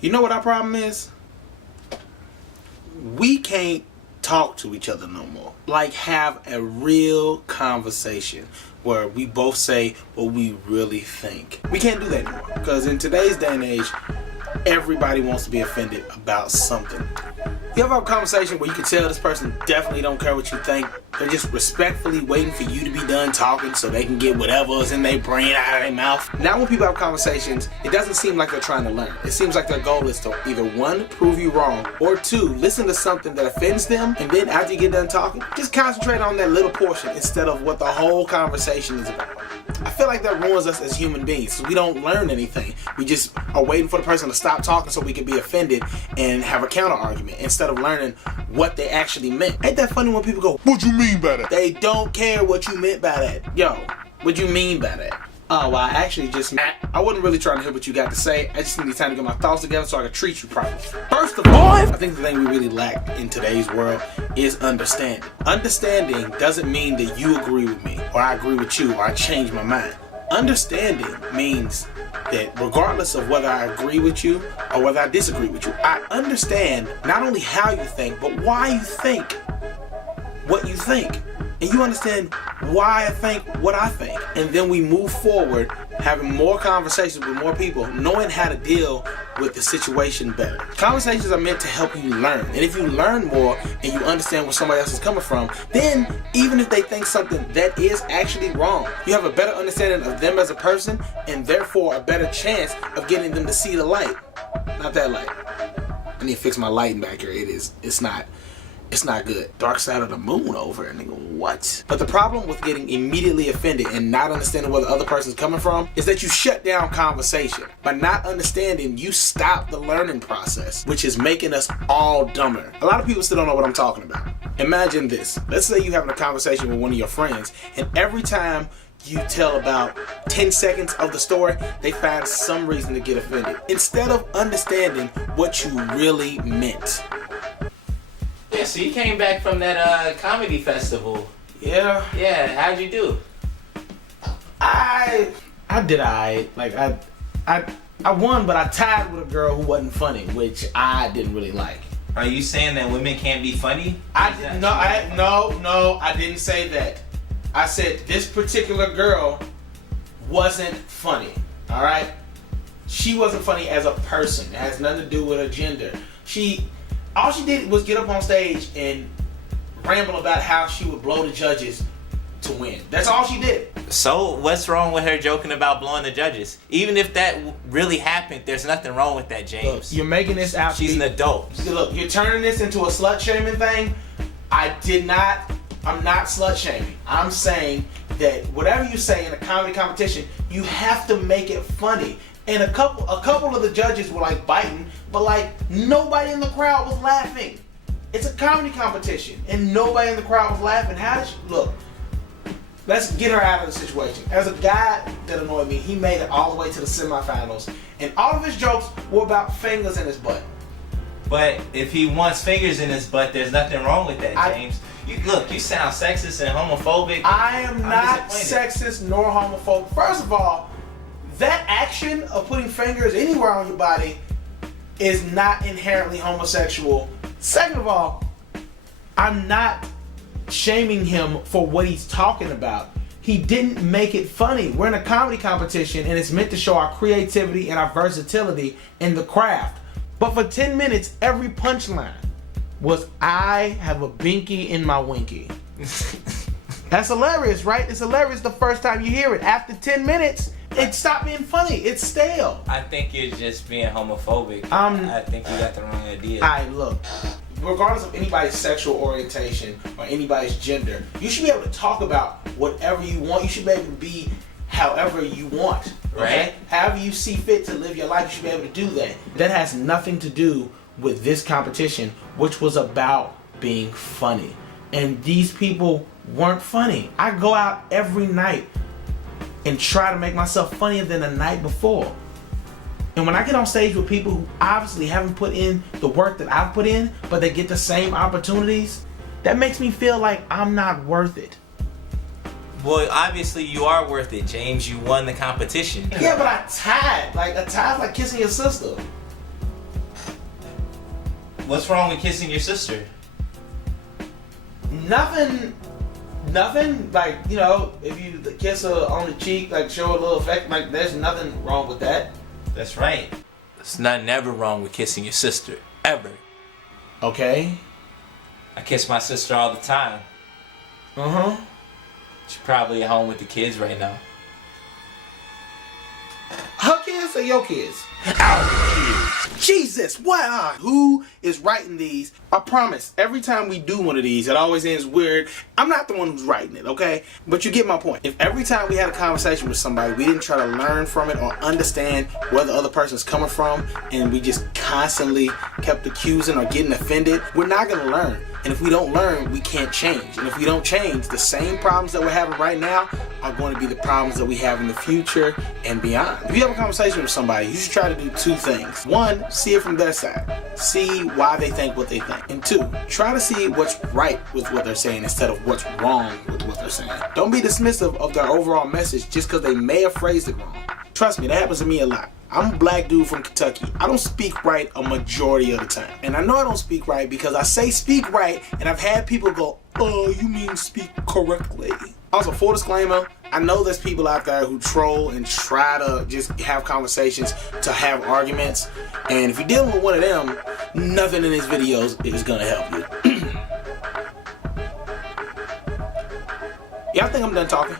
You know what our problem is? We can't talk to each other no more. Like, have a real conversation where we both say what we really think. We can't do that anymore, because in today's day and age, everybody wants to be offended about something. You ever have a conversation where you can tell this person definitely don't care what you think? They're just respectfully waiting for you to be done talking so they can get whatever's in their brain out of their mouth. Now when people have conversations, it doesn't seem like they're trying to learn. It seems like their goal is to either one, prove you wrong, or two, listen to something that offends them, and then after you get done talking, just concentrate on that little portion instead of what the whole conversation is about. I feel like that ruins us as human beings. We don't learn anything. We just are waiting for the person to stop talking so we can be offended and have a counter argument instead of learning what they actually meant. Ain't that funny when people go, "What you mean by that?" They don't care what you meant by that. Yo, what you mean by that? Oh, well, I wasn't really trying to hear what you got to say. I just needed time to get my thoughts together so I could treat you properly. First of all, I think the thing we really lack in today's world is understanding. Understanding doesn't mean that you agree with me, or I agree with you, or I change my mind. Understanding means that regardless of whether I agree with you or whether I disagree with you, I understand not only how you think, but why you think what you think. And you understand why I think what I think. And then we move forward, having more conversations with more people, knowing how to deal with the situation better. Conversations are meant to help you learn. And if you learn more and you understand where somebody else is coming from, then even if they think something that is actually wrong, you have a better understanding of them as a person, and therefore a better chance of getting them to see the light. Not that light. I need to fix my lighting back here. It's not good. Dark side of the moon over, nigga, what? But the problem with getting immediately offended and not understanding where the other person's coming from is that you shut down conversation. By not understanding, you stop the learning process, which is making us all dumber. A lot of people still don't know what I'm talking about. Imagine this. Let's say you're having a conversation with one of your friends, and every time you tell about 10 seconds of the story, they find some reason to get offended, instead of understanding what you really meant. Yeah, so you came back from that comedy festival. Yeah. Yeah, how'd you do? I did alright. Like I won, but I tied with a girl who wasn't funny, which I didn't really like. Are you saying that women can't be funny? I didn't say that. I said this particular girl wasn't funny. All right, she wasn't funny as a person. It has nothing to do with her gender. All she did was get up on stage and ramble about how she would blow the judges to win. That's all she did. So what's wrong with her joking about blowing the judges? Even if that really happened, there's nothing wrong with that, James. Look, you're making this out. She's an adult. Look, you're turning this into a slut shaming thing. I'm not slut shaming. I'm saying that whatever you say in a comedy competition, you have to make it funny. And a couple of the judges were like biting, but like nobody in the crowd was laughing. It's a comedy competition, and nobody in the crowd was laughing. Look, let's get her out of the situation. As a guy that annoyed me, he made it all the way to the semifinals, and all of his jokes were about fingers in his butt. But if he wants fingers in his butt, there's nothing wrong with that, James. You sound sexist and homophobic. I am not sexist nor homophobic. First of all, that action of putting fingers anywhere on your body is not inherently homosexual. Second of all, I'm not shaming him for what he's talking about. He didn't make it funny. We're in a comedy competition and it's meant to show our creativity and our versatility in the craft. But for 10 minutes, every punchline was, "I have a binky in my winky." That's hilarious, right? It's hilarious the first time you hear it. After 10 minutes, it stopped being funny. It's stale. I think you're just being homophobic. I think you got the wrong idea. Alright, look. Regardless of anybody's sexual orientation or anybody's gender, you should be able to talk about whatever you want. You should be able to be however you want. Okay? Right. However you see fit to live your life, you should be able to do that. That has nothing to do with this competition, which was about being funny. And these people weren't funny. I go out every night and try to make myself funnier than the night before. And when I get on stage with people who obviously haven't put in the work that I've put in, but they get the same opportunities, that makes me feel like I'm not worth it. Well, obviously you are worth it, James. You won the competition. Yeah, but I tied. Like a tie's like kissing your sister. What's wrong with kissing your sister? Nothing. Like, you know, if you kiss her on the cheek, like show a little affection, like there's nothing wrong with that. That's right. There's nothing ever wrong with kissing your sister. Ever. Okay. I kiss my sister all the time. Uh-huh. She's probably at home with the kids right now. Her kids or your kids? Our kids. Jesus, what? Who is writing these? I promise, every time we do one of these, it always ends weird. I'm not the one who's writing it, okay? But you get my point. If every time we had a conversation with somebody, we didn't try to learn from it or understand where the other person's coming from, and we just constantly kept accusing or getting offended, we're not gonna learn. And if we don't learn, we can't change. And if we don't change, the same problems that we're having right now are going to be the problems that we have in the future and beyond. If you have a conversation with somebody, you should try to do two things. One, see it from their side. See why they think what they think. And two, try to see what's right with what they're saying instead of what's wrong with what they're saying. Don't be dismissive of their overall message just because they may have phrased it wrong. Trust me, that happens to me a lot. I'm a black dude from Kentucky. I don't speak right a majority of the time. And I know I don't speak right because I say speak right and I've had people go, oh, you mean speak correctly. Also, full disclaimer, I know there's people out there who troll and try to just have conversations to have arguments. And if you're dealing with one of them, nothing in these videos is gonna help you. Yeah, I think I'm done talking.